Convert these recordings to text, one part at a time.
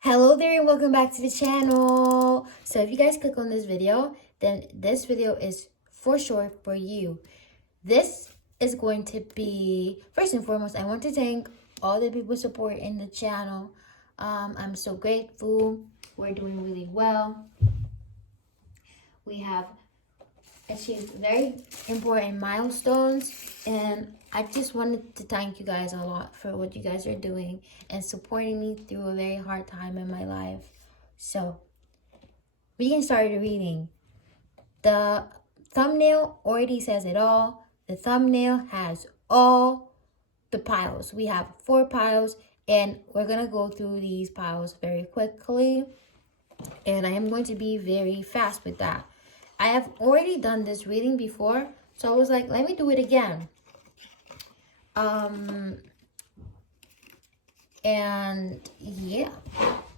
Hello there and welcome back to the channel. So if you guys click on this video, then this video is for sure for you. This is going to be, first and foremost, I want to thank all the people supporting the channel. I'm so grateful. We're doing really well. We have achieved very important milestones, and I just wanted to thank you guys a lot for what you guys are doing and supporting me through a very hard time in my life. So we can start reading. The thumbnail already says it all. The thumbnail has all the piles. We have 4 piles, and we're gonna go through these piles very quickly, and I am going to be very fast with that. I have already done this reading before, so I was like, let me do it again. And yeah,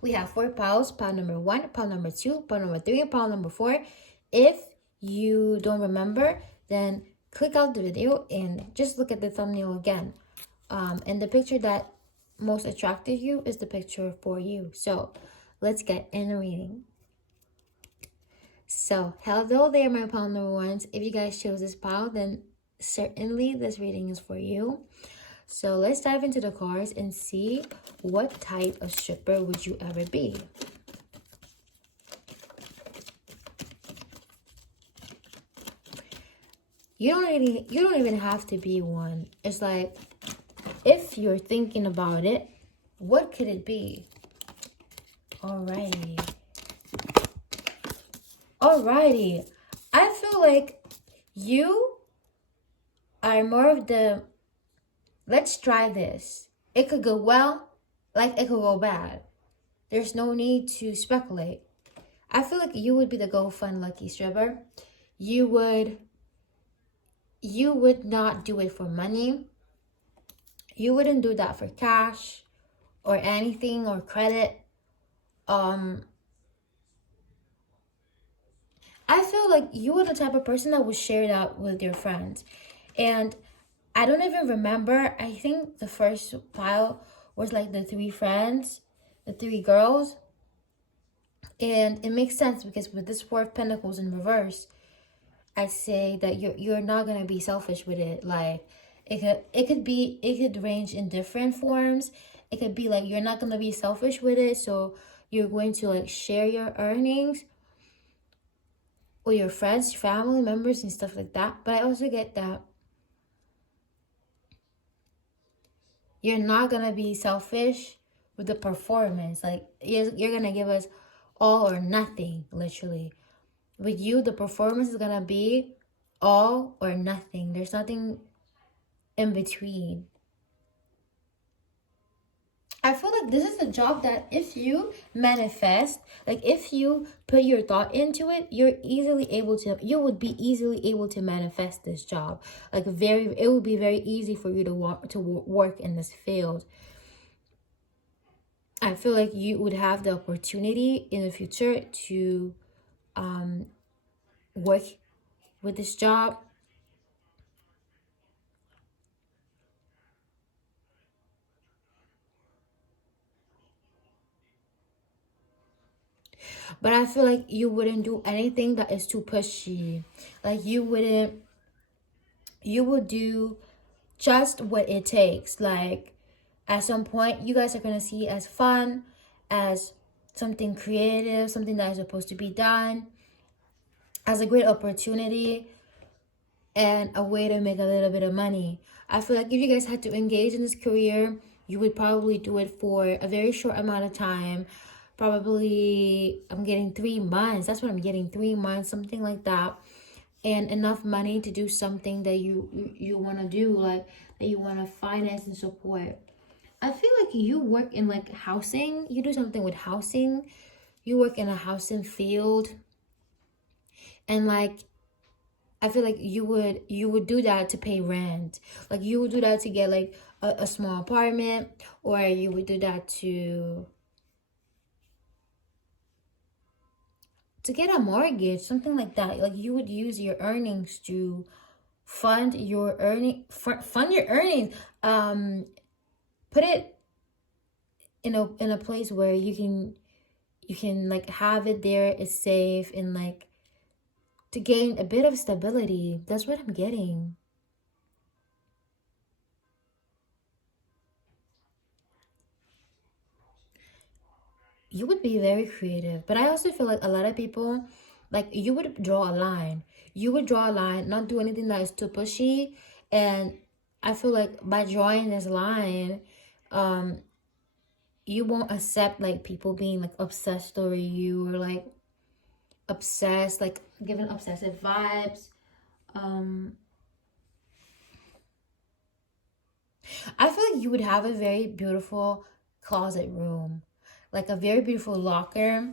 we have 4 piles. Pile number 1, pile number 2, pile number 3, and pile number 4. If you don't remember, then click out the video and just look at the thumbnail again. And the picture that most attracted you is the picture for you. So let's get in the reading. So hello there, my pile number ones. If you guys chose this pile, then certainly this reading is for you. So let's dive into the cards and see what type of stripper would you ever be. You don't even have to be one. It's like, if you're thinking about it, what could it be? Alrighty. I feel like you are more of the, let's try this. It could go well, like it could go bad. There's no need to speculate. I feel like you would be the go fun lucky stripper. You would not do it for money. You wouldn't do that for cash or anything or credit. I feel like you are the type of person that would share that with your friends. And I don't even remember. I think the first pile was like the 3 friends, the 3 girls. And it makes sense because with this 4 of Pentacles in reverse, I say that you're not gonna be selfish with it. Like it could range in different forms. It could be like you're not gonna be selfish with it, so you're going to like share your earnings with your friends, family members, and stuff like that. But I also get that you're not gonna be selfish with the performance. Like you're gonna give us all or nothing, literally. With you, the performance is gonna be all or nothing. There's nothing in between. I feel like this is a job that if you manifest, like if you put your thought into it, you would be easily able to manifest this job. Like it would be very easy for you to work in this field. I feel like you would have the opportunity in the future to work with this job. But I feel like you wouldn't do anything that is too pushy. Like you would do just what it takes. Like at some point, you guys are going to see it as fun, as something creative, something that is supposed to be done, as a great opportunity, and a way to make a little bit of money. I feel like if you guys had to engage in this career, you would probably do it for a very short amount of time. Probably, I'm getting 3 months. That's what I'm getting, 3 months, something like that. And enough money to do something that you want to do, like that you want to finance and support. I feel like you work in like housing. You do something with housing. You work in a housing field. And like, I feel like you would do that to pay rent. Like you would do that to get like a small apartment, or you would do that to get a mortgage, something like that. Like you would use your earnings to fund your earnings. Put it in a place where you can like have it there, it's safe, and like to gain a bit of stability. That's what I'm getting. You would be very creative, but I also feel like a lot of people, like you would draw a line. You would draw a line, not do anything that is too pushy, and I feel like by drawing this line, um, you won't accept like people being like obsessed over you, or like obsessed, like giving obsessive vibes. Um, I feel like you would have a very beautiful closet room, like a very beautiful locker,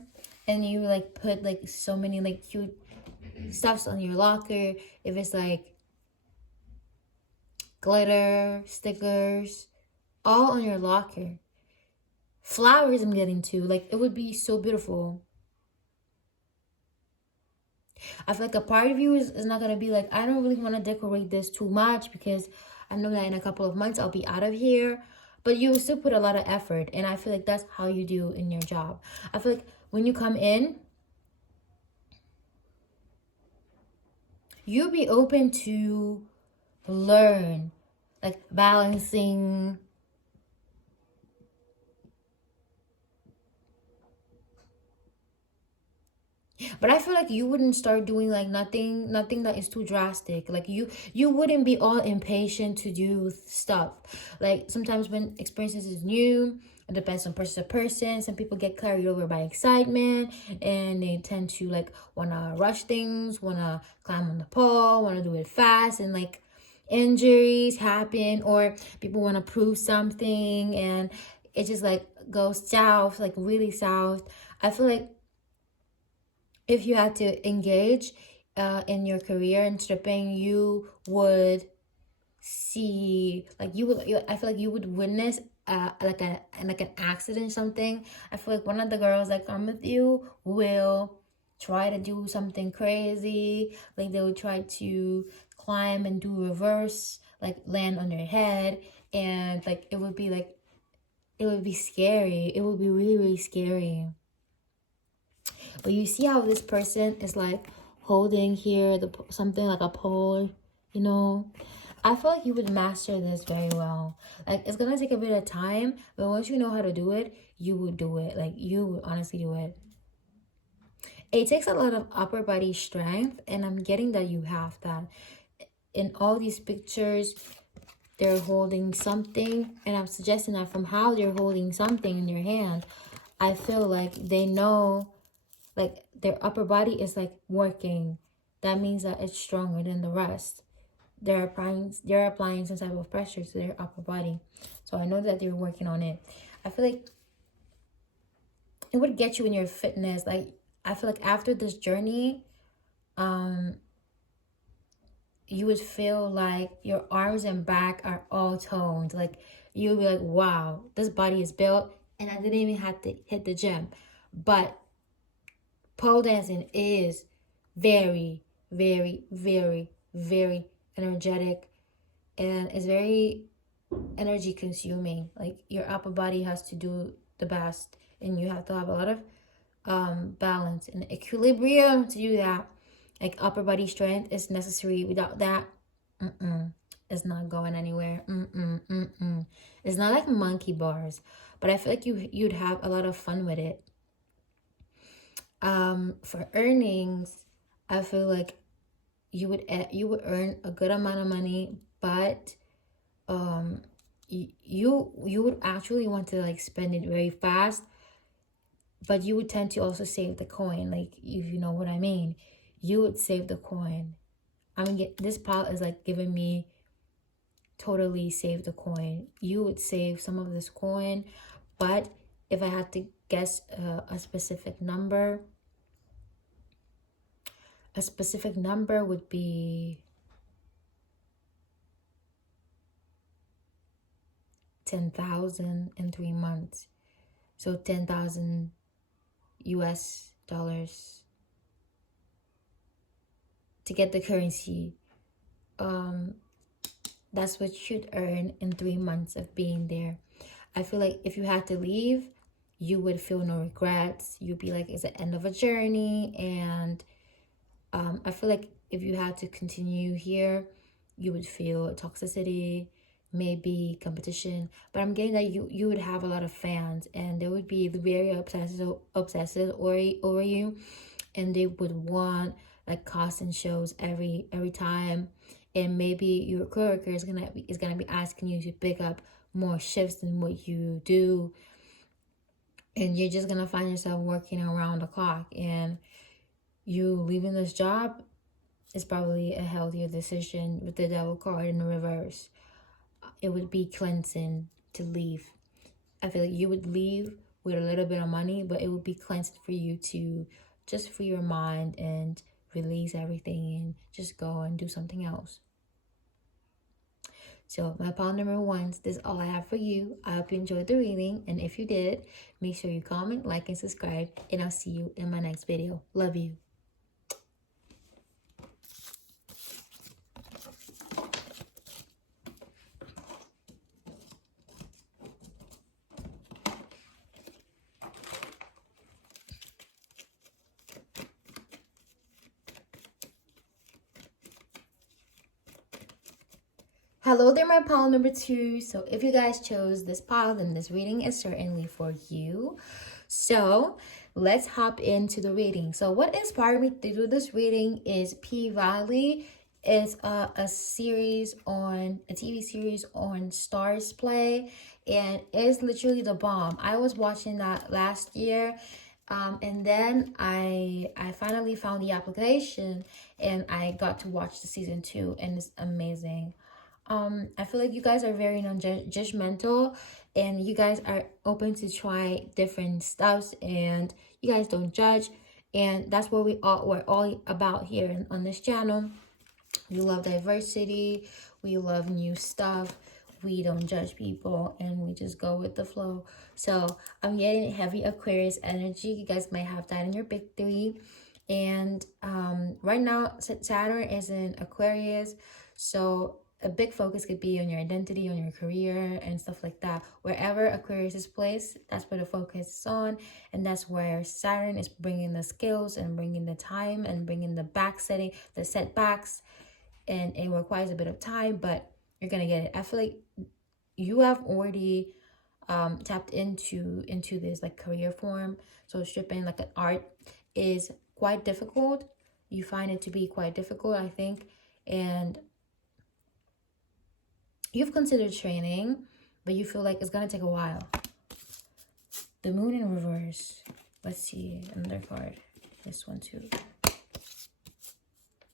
and you like put like so many like cute stuffs on your locker. If it's like glitter, stickers, all on your locker. Flowers, I'm getting to, like it would be so beautiful. I feel like a part of you is not gonna be like, I don't really want to decorate this too much because I know that in a couple of months I'll be out of here. But you still put a lot of effort, and I feel like that's how you do in your job. I feel like when you come in, you'll be open to learn, like balancing. But I feel like you wouldn't start doing like nothing that is too drastic. Like you wouldn't be all impatient to do stuff. Like sometimes when experiences is new, it depends on person to person. Some people get carried over by excitement and they tend to like wanna rush things, wanna climb on the pole, wanna do it fast, and like injuries happen, or people wanna prove something and it just like goes south, like really south. I feel like if you had to engage in your career in stripping, you would see like I feel like you would witness like an accident, something. I feel like one of the girls that come with you will try to do something crazy, like they would try to climb and do reverse, like land on their head, and like it would be scary. It would be really, really scary. But you see how this person is like holding here something like a pole, you know? I feel like you would master this very well. Like it's gonna take a bit of time, but once you know how to do it, you would do it. Like you would honestly do it. It takes a lot of upper body strength, and I'm getting that you have that. In all these pictures, they're holding something, and I'm suggesting that from how they're holding something in their hand, I feel like they know, like their upper body is like working. That means that it's stronger than the rest. They're applying some type of pressure to their upper body. So I know that they're working on it. I feel like it would get you in your fitness. Like I feel like after this journey, you would feel like your arms and back are all toned. Like you would be like, wow, this body is built, and I didn't even have to hit the gym. But pole dancing is very, very, very, very energetic, and it's very energy consuming. Like your upper body has to do the best, and you have to have a lot of balance and equilibrium to do that. Like upper body strength is necessary. Without that, it's not going anywhere. It's not like monkey bars, but I feel like you'd have a lot of fun with it. For earnings, I feel like you would earn a good amount of money, but you would actually want to like spend it very fast, but you would tend to also save the coin. Like if you know what I mean, you would save the coin. I mean, this pile is like giving me totally save the coin. You would save some of this coin, but if I had to guess a specific number, would be 10,000 in 3 months. So 10,000 US dollars to get the currency. That's what you should earn in 3 months of being there. I feel like if you had to leave, you would feel no regrets. You'd be like, it's the end of a journey. And I feel like if you had to continue here, you would feel toxicity, maybe competition. But I'm getting that you would have a lot of fans, and they would be very obsessive over you, and they would want like constant shows every time. And maybe your coworker is gonna be asking you to pick up more shifts than what you do, and you're just gonna find yourself working around the clock. And you leaving this job is probably a healthier decision with the devil card in the reverse. It would be cleansing to leave. I feel like you would leave with a little bit of money, but it would be cleansing for you to just free your mind and release everything and just go and do something else. So my pile number 1, this is all I have for you. I hope you enjoyed the reading, and if you did, make sure you comment, like, and subscribe, and I'll see you in my next video. Love you. Hello there, my pile number 2. So if you guys chose this pile, then this reading is certainly for you. So let's hop into the reading. So what inspired me to do this reading is P-Valley. It's a series on a TV series on Stars Play, and it's literally the bomb. I was watching that last year. And then I finally found the application, and I got to watch the season 2, and it's amazing. I feel like you guys are very non-judgmental, and you guys are open to try different stuffs, and you guys don't judge, and that's what we're all about here on this channel. We love diversity, we love new stuff, we don't judge people, and we just go with the flow. So I'm getting heavy Aquarius energy. You guys might have that in your big 3. And right now Saturn is in Aquarius, so a big focus could be on your identity, on your career, and stuff like that. Wherever Aquarius is placed, that's where the focus is on, and that's where Saturn is bringing the skills and bringing the time and bringing the the setbacks, and it requires a bit of time, but you're gonna get it. I feel like you have already tapped into this like career form. So stripping like an art is quite difficult. You find it to be quite difficult, I think, and you've considered training, but you feel like it's gonna take a while. The Moon in reverse. Let's see another card. This one too.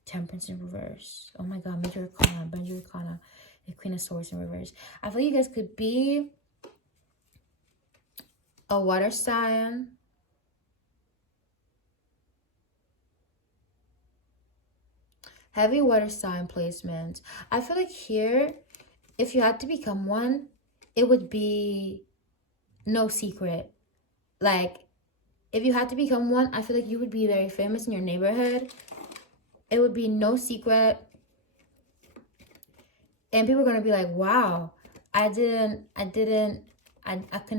Temperance in reverse. Oh my god, Major Arcana, the Queen of Swords in reverse. I feel you guys could be a water sign. Heavy water sign placement. I feel like here, if you had to become one, it would be no secret. Like, if you had to become one, I feel like you would be very famous in your neighborhood. It would be no secret. And people are going to be like, wow, I could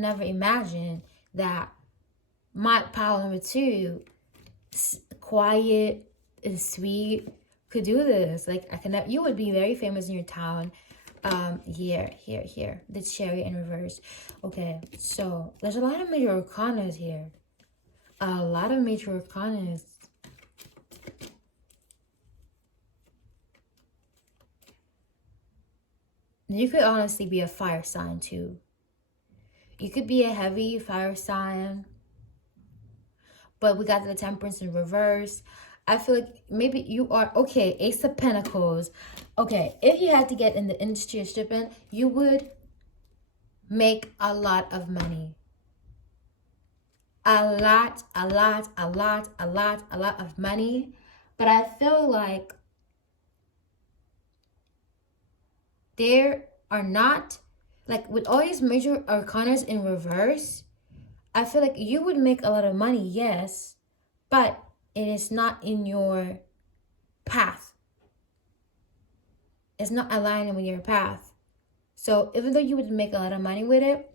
never imagine that my pile number 2, quiet and sweet, could do this. Like, you would be very famous in your town. Here, the Chariot in reverse. Okay, so there's a lot of Major Arcanas here. A lot of Major Arcanas. You could honestly be a fire sign too. You could be a heavy fire sign, but we got the Temperance in reverse. I feel like maybe you are, okay, Ace of Pentacles. Okay, if you had to get in the industry of stripping, you would make a lot of money. A lot of money. But I feel like there are not, like with all these Major Arcanas in reverse, I feel like you would make a lot of money, yes, but it is not in your path. It's not aligning with your path. So even though you would make a lot of money with it,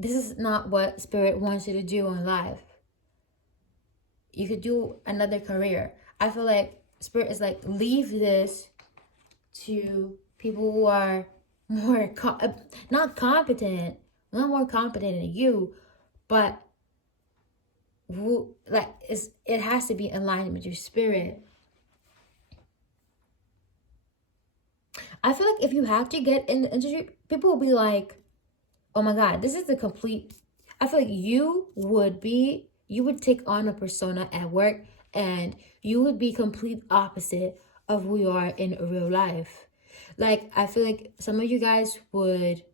this is not what spirit wants you to do in life. You could do another career. I feel like spirit is like, leave this to people who are more not competent, not more competent than you, but who, like, it has to be in line with your spirit. I feel like if you have to get in the industry, people will be like, oh my God, this is the complete, I feel like you would take on a persona at work, and you would be complete opposite of who you are in real life. Like, I feel like some of you guys would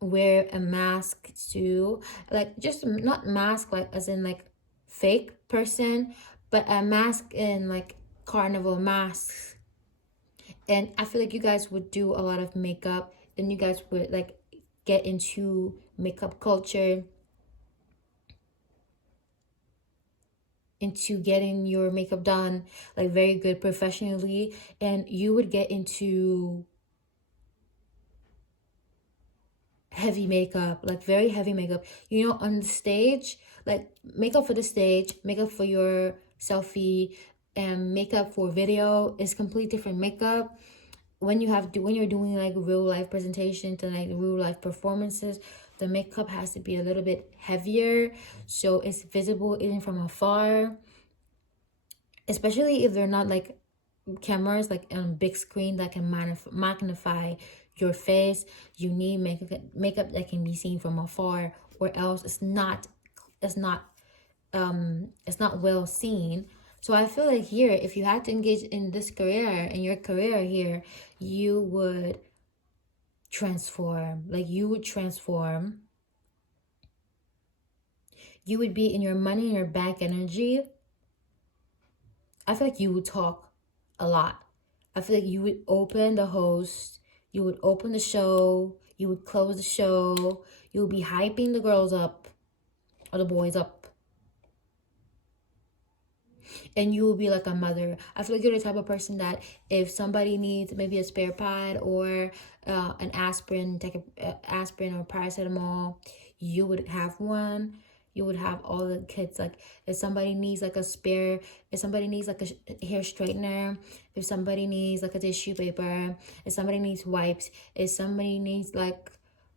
wear a mask too, like, just not mask like as in like fake person, but a mask in like carnival masks. And I feel like you guys would do a lot of makeup, and you guys would like get into makeup culture, into getting your makeup done like very good professionally, and you would get into heavy makeup, like very heavy makeup, you know, on the stage, like makeup for the stage, makeup for your selfie, and makeup for video is completely different makeup. When you're doing like real life presentations and like real life performances, the makeup has to be a little bit heavier, so it's visible even from afar, especially if they're not like cameras like on big screen that can magnify your face. You need makeup that can be seen from afar, or else it's not well seen. So I feel like here, if you had to engage in this career, in your career here, you would transform. Like, you would transform. You would be in your money and your bank energy. I feel like you would talk a lot. I feel like you would open the host, you would open the show, you would close the show, you would be hyping the girls up or the boys up. And you will be like a mother. I feel like you're the type of person that if somebody needs maybe a spare pad or an aspirin, take a aspirin or paracetamol, you would have one. You would have all the kids. Like, if somebody needs like a spare, if somebody needs like a hair straightener, if somebody needs like a tissue paper, if somebody needs wipes, if somebody needs like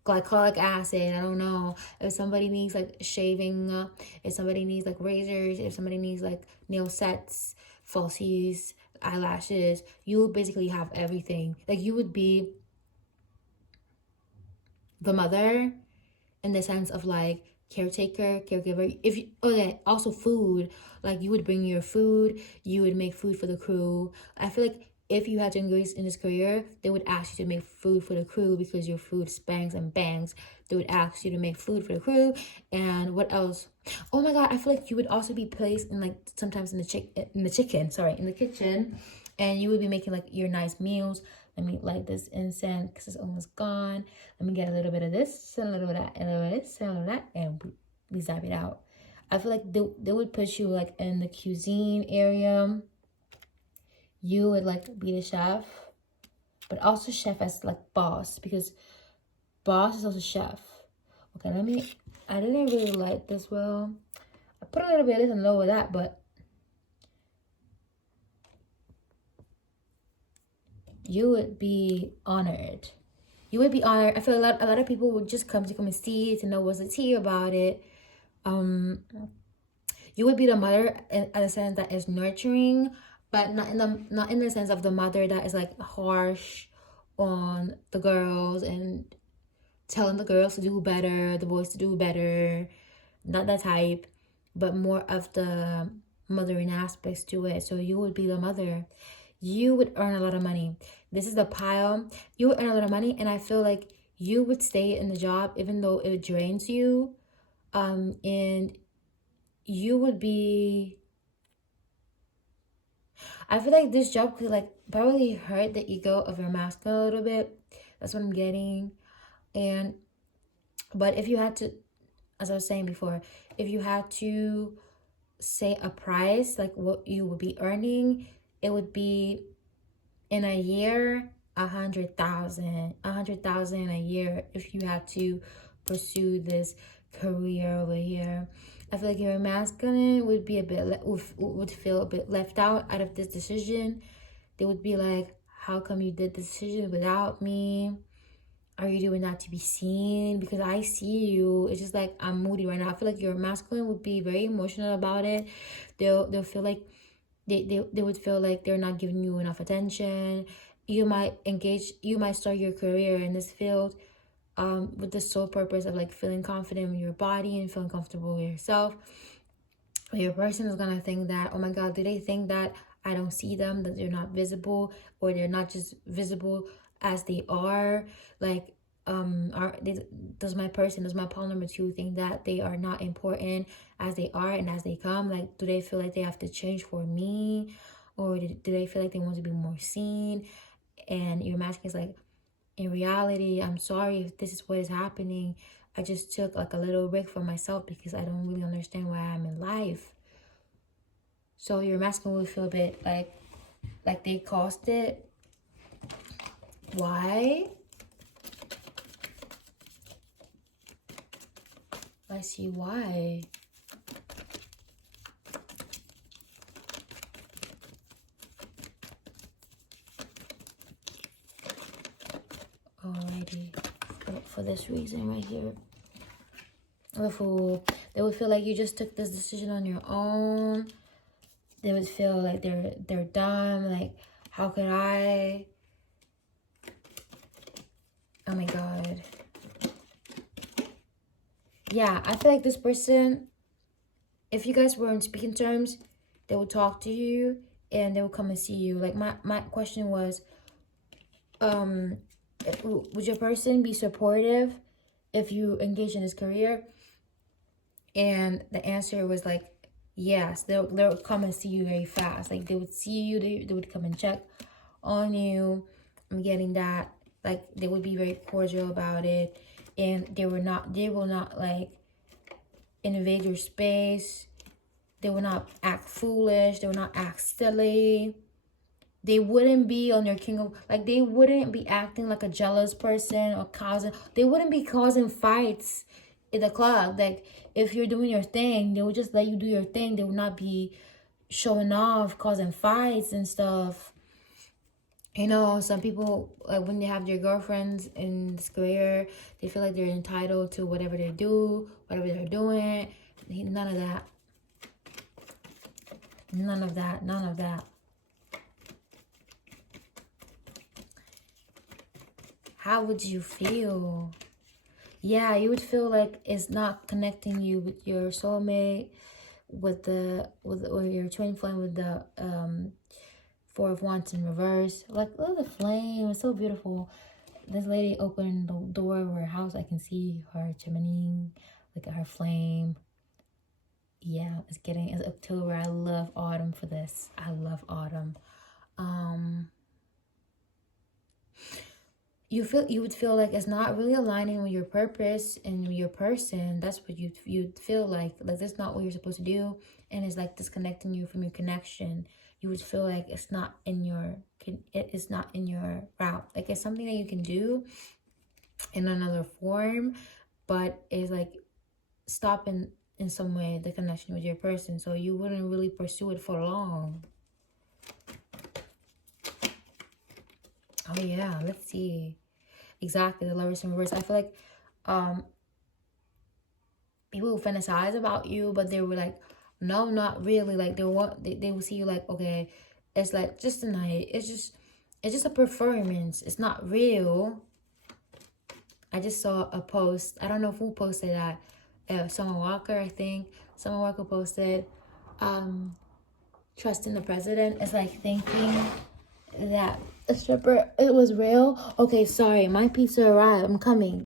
glycolic acid, I don't know, if somebody needs like shaving, if somebody needs like razors, if somebody needs like nail sets, falsies, eyelashes, you will basically have everything. Like, you would be the mother in the sense of like caretaker, caregiver. If you, okay, also food, like you would bring your food, you would make food for the crew. I feel like if you had to engage in this career, they would ask you to make food for the crew because your food spanks and bangs. They would ask you to make food for the crew. And what else? Oh my God, I feel like you would also be placed in like sometimes in the kitchen, and you would be making like your nice meals. Let me light this incense because it's almost gone. Let me get a little bit of this, and a little bit of that, and a little bit of this, and a little bit of that, and we zap it out. I feel like they would put you like in the cuisine area. You would like be the chef, but also chef as like boss, because boss is also chef. Okay, I didn't really light this well. I put a little bit of this and lower that, but you would be honored. You would be honored. I feel a lot of people would just come and see, to know what's the tea about it. You would be the mother in a sense that is nurturing, but not in the sense of the mother that is like harsh on the girls and telling the girls to do better, the boys to do better. Not that type, but more of the mothering aspects to it. So you would be the mother. You would earn a lot of money. This is the pile. You would earn a lot of money, and I feel like you would stay in the job even though it drains you. And you would be, I feel like this job could like probably hurt the ego of your masculine a little bit. That's what I'm getting. But if you had to, as I was saying before, if you had to say a price, like what you would be earning, it would be in a year, 100,000 a year if you had to pursue this career over here. I feel like your masculine would be a bit would feel a bit left out of this decision. They would be like, how come you did the decision without me? Are you doing that to be seen? Because I see you. It's just like, I'm moody right now. I feel like your masculine would be very emotional about it. They'll feel like they would feel like they're not giving you enough attention. You might start your career in this field with the sole purpose of like feeling confident in your body and feeling comfortable with yourself. Your person is gonna think that, oh my god, do they think that I don't see them, that they're not visible, or they're not just visible as they are? Like, does my pole number 2 think that they are not important as they are and as they come? Like, do they feel like they have to change for me, or do they feel like they want to be more seen? And your masculine is like, in reality, I'm sorry if this is what is happening. I just took like a little break for myself because I don't really understand where I am in life. So your masculine will feel a bit like they caused it. Why? I see why. Alrighty. For this reason right here. The Fool. They would feel like you just took this decision on your own. They would feel like they're dumb. Like, how could I? Oh my god. Yeah, I feel like this person, if you guys were on speaking terms, they would talk to you and they would come and see you. Like, my question was, would your person be supportive if you engage in this career? And the answer was like, yes. They'll come and see you very fast. Like, they would see you, they would come and check on you. I'm getting that. Like, they would be very cordial about it, and they will not like invade your space. They will not act foolish. They will not act silly. They wouldn't be on their they wouldn't be acting like a jealous person or they wouldn't be causing fights in the club. Like, if you're doing your thing, they would just let you do your thing. They would not be showing off, causing fights and stuff. You know, some people, like, when they have their girlfriends in this career, they feel like they're entitled to whatever they do, whatever they're doing. None of that. None of that. None of that. How would you feel? Yeah, you would feel like it's not connecting you with your soulmate, or your twin flame, with the 4 of Wands in reverse. Like, look at the flame. It's so beautiful. This lady opened the door of her house. I can see her chimney. Look at her flame. Yeah, it's October. I love autumn for this. I love autumn. You would feel like it's not really aligning with your purpose and your person. That's what you'd feel like that's not what you're supposed to do, and it's like disconnecting you from your connection. You would feel like it's not in your route. Like, it's something that you can do in another form, but it's like stopping in some way the connection with your person, so you wouldn't really pursue it for long. Oh yeah, let's see. Exactly, the Lovers in reverse. I feel like people will fantasize about you, but they were like, no, not really. Like, they will see you like, okay, it's like just a night. It's just a performance. It's not real. I just saw a post. I don't know who posted that. Summer Walker, I think. Summer Walker posted, trusting the president. It's like thinking that a stripper, it was real. Okay, sorry, my pizza arrived. I'm coming.